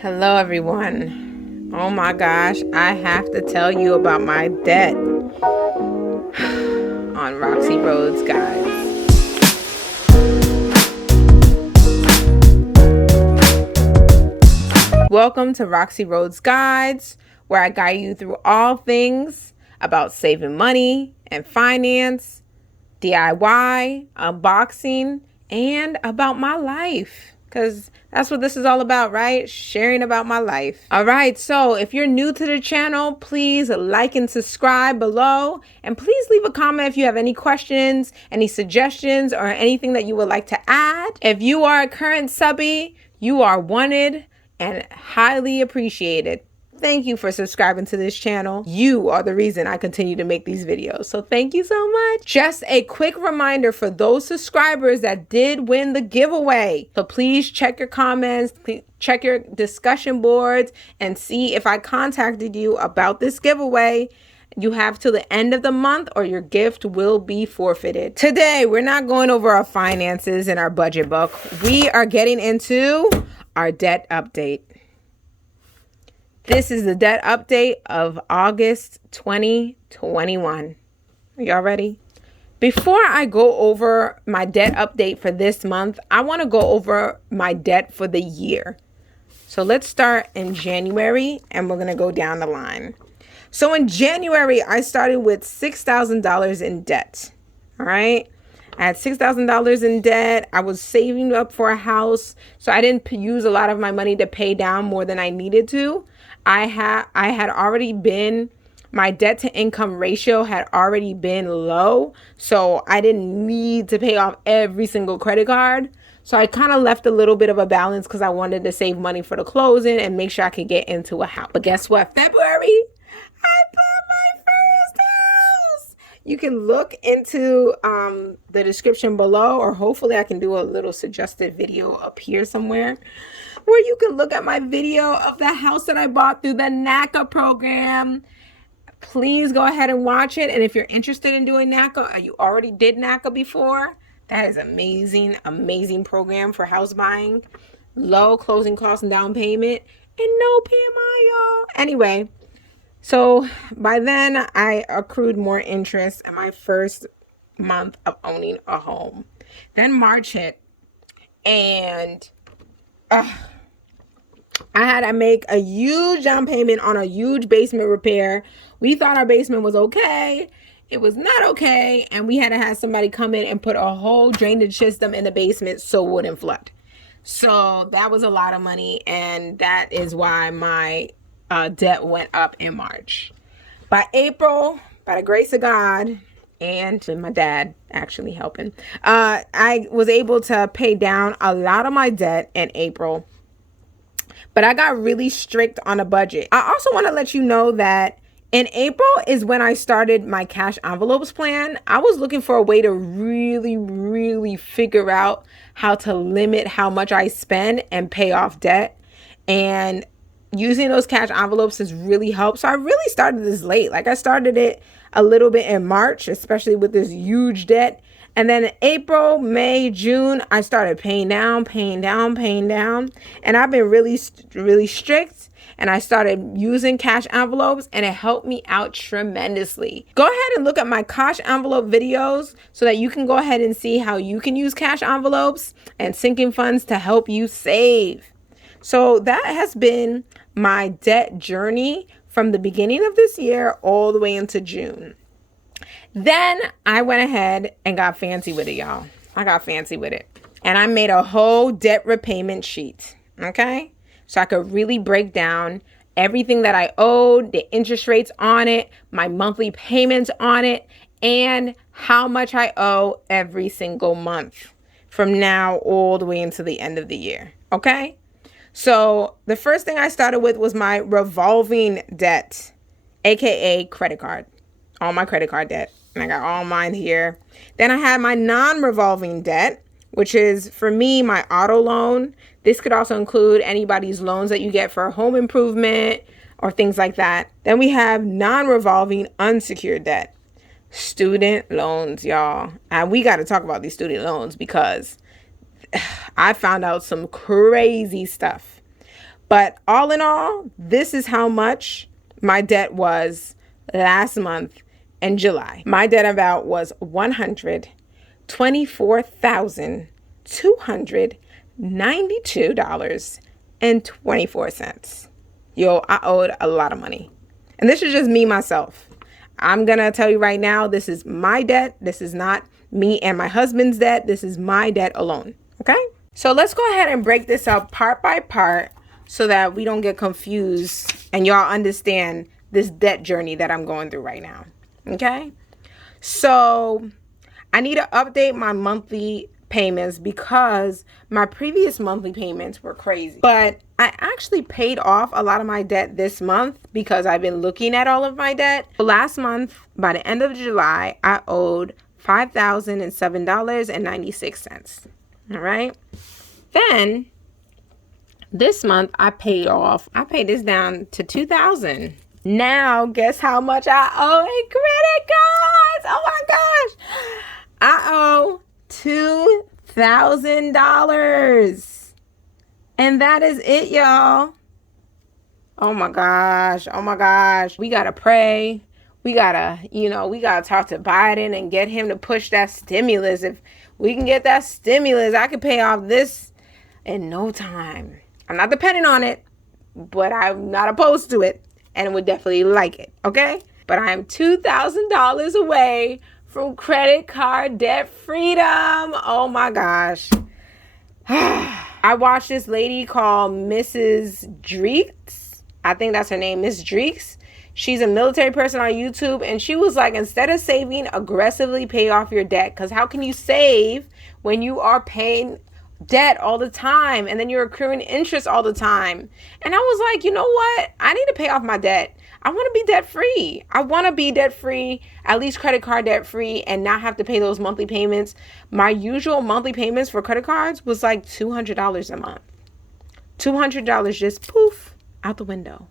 Hello, everyone. Oh my gosh, I have to tell you about my debt on Roxy Roads, guys. Welcome to Roxy Roads Guides, where I guide you through all things about saving money and finance, DIY, unboxing, and about my life. Because that's what this is all about, right? Sharing about my life. All right, so if you're new to the channel, please like and subscribe below. And please leave a comment if you have any questions, any suggestions, or anything that you would like to add. If you are a current subby, you are wanted and highly appreciated. Thank you for subscribing to this channel. You are the reason I continue to make these videos. So thank you so much. Just a quick reminder for those subscribers that did win the giveaway. So please check your comments, check your discussion boards, and see if I contacted you about this giveaway. You have till the end of the month or your gift will be forfeited. Today, we're not going over our finances and our budget book. We are getting into our debt update. This is the debt update of August 2021. Are y'all ready? Before I go over my debt update for this month, I want to go over my debt for the year. So let's start in January and we're going to go down the line. So in January, I started with $6,000 in debt. All right. I had $6,000 in debt. I was saving up for a house. So I didn't use a lot of my money to pay down more than I needed to. I had already been, my debt to income ratio had already been low. So I didn't need to pay off every single credit card. So I kind of left a little bit of a balance because I wanted to save money for the closing and make sure I could get into a house. But guess what? February, I bought my first house. You can look into the description below, or hopefully I can do a little suggested video up here somewhere where you can look at my video of the house that I bought through the NACA program. Please go ahead and watch it. And if you're interested in doing NACA, or you already did NACA before, that is amazing, amazing program for house buying. Low closing costs and down payment and no PMI, y'all. Anyway, so by then I accrued more interest in my first month of owning a home. Then March hit and I had to make a huge down payment on a huge basement repair. We thought our basement was okay. It was not okay. And we had to have somebody come in and put a whole drainage system in the basement so it wouldn't flood. So that was a lot of money. And that is why my debt went up in March. By April, by the grace of God, and my dad actually helping, I was able to pay down a lot of my debt in April. But I got really strict on a budget. I also want to let you know that in April is when I started my cash envelopes plan. I was looking for a way to really figure out how to limit how much I spend and pay off debt. And using those cash envelopes has really helped. So I really started this late. Like I started it a little bit in March, especially with this huge debt. And then in April, May, June, I started paying down. And I've been really strict. And I started using cash envelopes and it helped me out tremendously. Go ahead and look at my cash envelope videos so that you can go ahead and see how you can use cash envelopes and sinking funds to help you save. So that has been my debt journey from the beginning of this year all the way into June. Then I went ahead and got fancy with it, y'all. I got fancy with it. And I made a whole debt repayment sheet, okay? So I could really break down everything that I owed, the interest rates on it, my monthly payments on it, and how much I owe every single month from now all the way into the end of the year, okay? So the first thing I started with was my revolving debt, aka credit card. All my credit card debt. And I got all mine here. Then I had my non-revolving debt, which is for me, my auto loan. This could also include anybody's loans that you get for home improvement or things like that. Then we have non-revolving unsecured debt, student loans, y'all. And we got to talk about these student loans because I found out some crazy stuff. But all in all, this is how much my debt was last month in July. My debt amount was $124,292.24. Yo, I owed a lot of money. And this is just me, myself. I'm going to tell you right now, this is my debt. This is not me and my husband's debt. This is my debt alone. Okay? So let's go ahead and break this up part by part so that we don't get confused and y'all understand this debt journey that I'm going through right now. Okay? So I need to update my monthly payments because my previous monthly payments were crazy. But I actually paid off a lot of my debt this month because I've been looking at all of my debt. Last month, by the end of July, I owed $5,007.96. All right. Then this month I paid this down to $2,000. Now guess how much I owe in credit cards? Oh my gosh. I owe $2,000. And that is it, y'all. Oh my gosh. Oh my gosh. We gotta pray. We gotta talk to Biden and get him to push that stimulus. If we can get that stimulus, I can pay off this in no time. I'm not dependent on it, but I'm not opposed to it and would definitely like it, okay? But I'm $2,000 away from credit card debt freedom. Oh my gosh. I watched this lady called Mrs. Dreeks. I think that's her name, Miss Dreeks. She's a military person on YouTube, and she was like, instead of saving, aggressively pay off your debt. Because how can you save when you are paying debt all the time and then you're accruing interest all the time? And I was like, you know what? I need to pay off my debt. I want to be debt free. I want to be debt free, at least credit card debt free, and not have to pay those monthly payments. My usual monthly payments for credit cards was like $200 a month. $200 just poof out the window.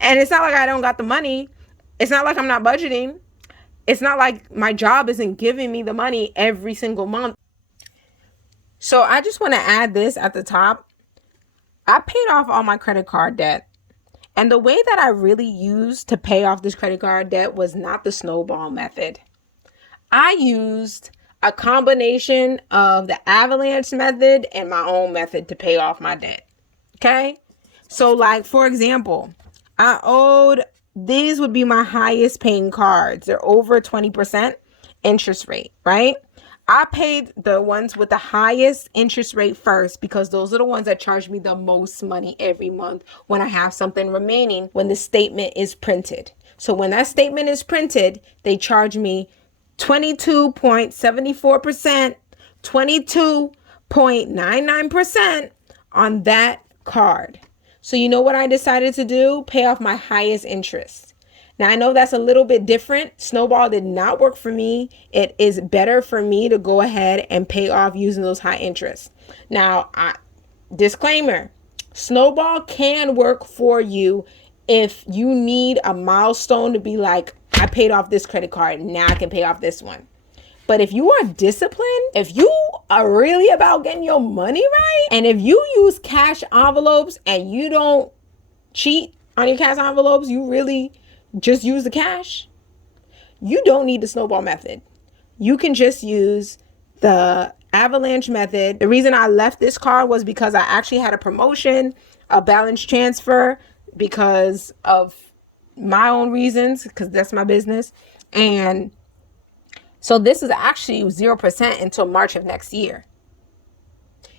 And it's not like I don't got the money. It's not like I'm not budgeting. It's not like my job isn't giving me the money every single month. So I just want to add this at the top. I paid off all my credit card debt. And the way that I really used to pay off this credit card debt was not the Snowball method. I used a combination of the avalanche method and my own method to pay off my debt. Okay? So like, for example, these would be my highest paying cards. They're over 20% interest rate, right? I paid the ones with the highest interest rate first because those are the ones that charge me the most money every month when I have something remaining when the statement is printed. So when that statement is printed, they charge me 22.74%, 22.99% on that card. So you know what I decided to do? Pay off my highest interest. Now, I know that's a little bit different. Snowball did not work for me. It is better for me to go ahead and pay off using those high interests. Now, disclaimer, Snowball can work for you if you need a milestone to be like, I paid off this credit card, now I can pay off this one. But if you are disciplined, if you are really about getting your money right, and if you use cash envelopes and you don't cheat on your cash envelopes, you really just use the cash, you don't need the Snowball method. You can just use the avalanche method. The reason I left this card was because I actually had a promotion, a balance transfer, because of my own reasons, because that's my business. And so this is actually 0% until March of next year.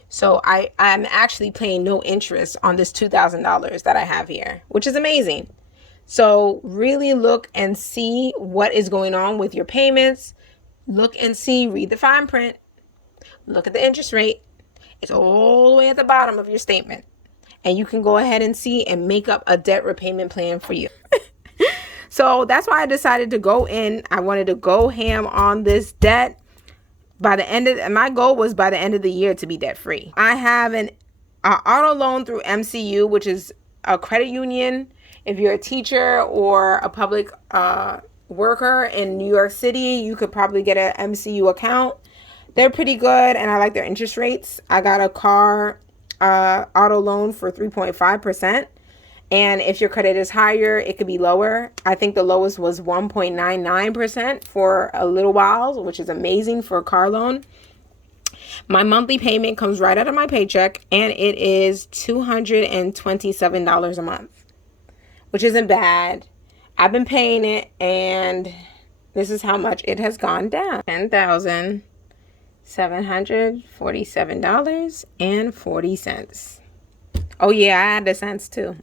So I'm actually paying no interest on this $2,000 that I have here, which is amazing. So really look and see what is going on with your payments. Look and see, read the fine print. Look at the interest rate. It's all the way at the bottom of your statement. And you can go ahead and see and make up a debt repayment plan for you. So that's why I decided to go in. I wanted to go ham on this debt. My goal was by the end of the year to be debt free. I have an auto loan through MCU, which is a credit union. If you're a teacher or a public worker in New York City, you could probably get an MCU account. They're pretty good, and I like their interest rates. I got a car auto loan for 3.5%. And if your credit is higher, it could be lower. I think the lowest was 1.99% for a little while, which is amazing for a car loan. My monthly payment comes right out of my paycheck, and it is $227 a month, which isn't bad. I've been paying it, and this is how much it has gone down. $10,747.40. Oh yeah, I add the cents too.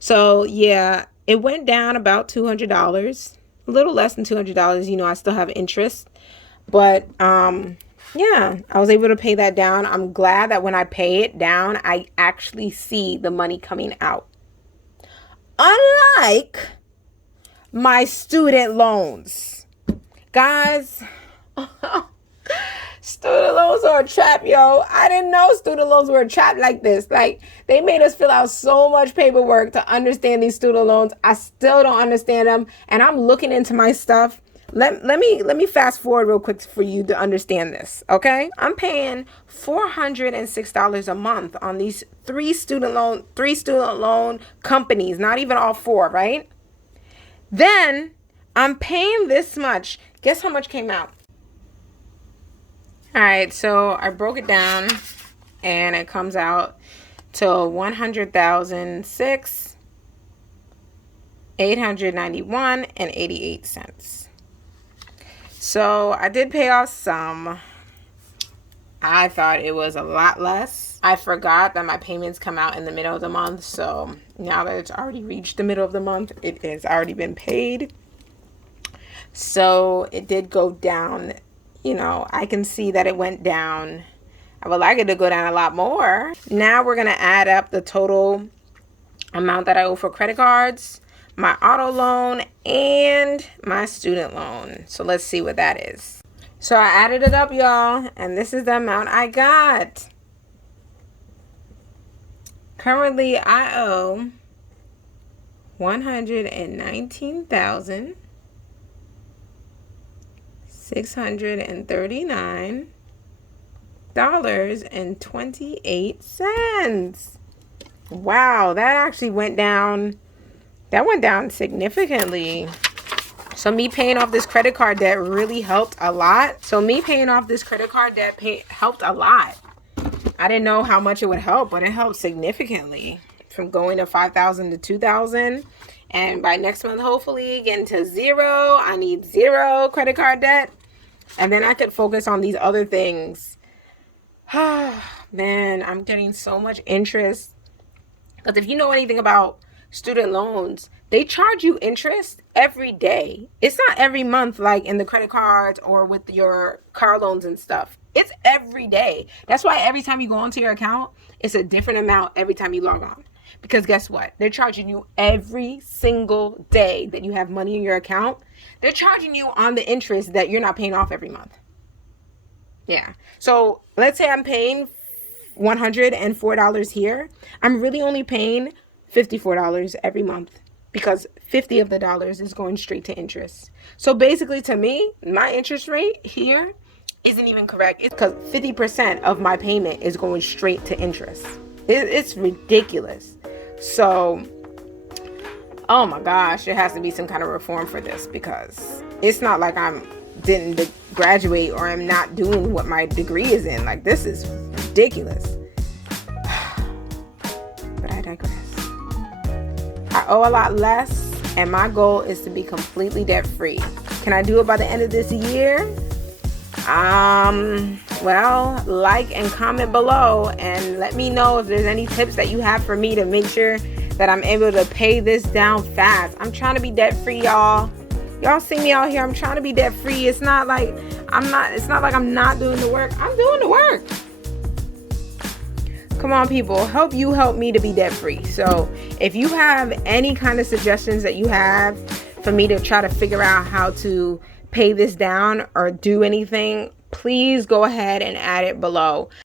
So yeah, it went down about $200, a little less than $200. You know, I still have interest, but yeah, I was able to pay that down. I'm glad that when I pay it down, I actually see the money coming out. Unlike my student loans, guys. Student loans are a trap, yo. I didn't know student loans were a trap like this. Like, they made us fill out so much paperwork to understand these student loans. I still don't understand them, and I'm looking into my stuff. Let me fast forward real quick for you to understand this, okay? I'm paying $406 a month on these three student loan companies, not even all four, right? Then I'm paying this much. Guess how much came out? All right, so I broke it down, and it comes out to $100,891.88. So I did pay off some. I thought it was a lot less. I forgot that my payments come out in the middle of the month. So now that it's already reached the middle of the month, it has already been paid. So it did go down. You know, I can see that it went down. I would like it to go down a lot more. Now we're going to add up the total amount that I owe for credit cards, my auto loan, and my student loan. So let's see what that is. So I added it up, y'all, and this is the amount I got. Currently, I owe $119,639.28. Wow, that actually went down. That went down significantly. So me paying off this credit card debt really helped a lot. Helped a lot. I didn't know how much it would help, but it helped significantly. From going to $5,000 to $2,000. And by next month, hopefully, getting to zero. I need zero credit card debt. And then I could focus on these other things. Man, I'm getting so much interest. Because if you know anything about student loans, they charge you interest every day. It's not every month like in the credit cards or with your car loans and stuff. It's every day. That's why every time you go onto your account, it's a different amount every time you log on. Because guess what? They're charging you every single day that you have money in your account. They're charging you on the interest that you're not paying off every month. Yeah. So let's say I'm paying $104 here. I'm really only paying $54 every month because $50 of the dollars is going straight to interest. So basically, to me, my interest rate here isn't even correct. It's because 50% of my payment is going straight to interest. It's ridiculous. So, oh my gosh, there has to be some kind of reform for this, because it's not like didn't graduate or I'm not doing what my degree is in. Like, this is ridiculous. But I digress. I owe a lot less, and my goal is to be completely debt free. Can I do it by the end of this year? Well, like and comment below and let me know if there's any tips that you have for me to make sure that I'm able to pay this down fast. I'm trying to be debt free, y'all. Y'all see me out here. I'm trying to be debt free. It's not like I'm not doing the work. I'm doing the work. Come on, people, help me to be debt free. So if you have any kind of suggestions that you have for me to try to figure out how to pay this down or do anything, please go ahead and add it below.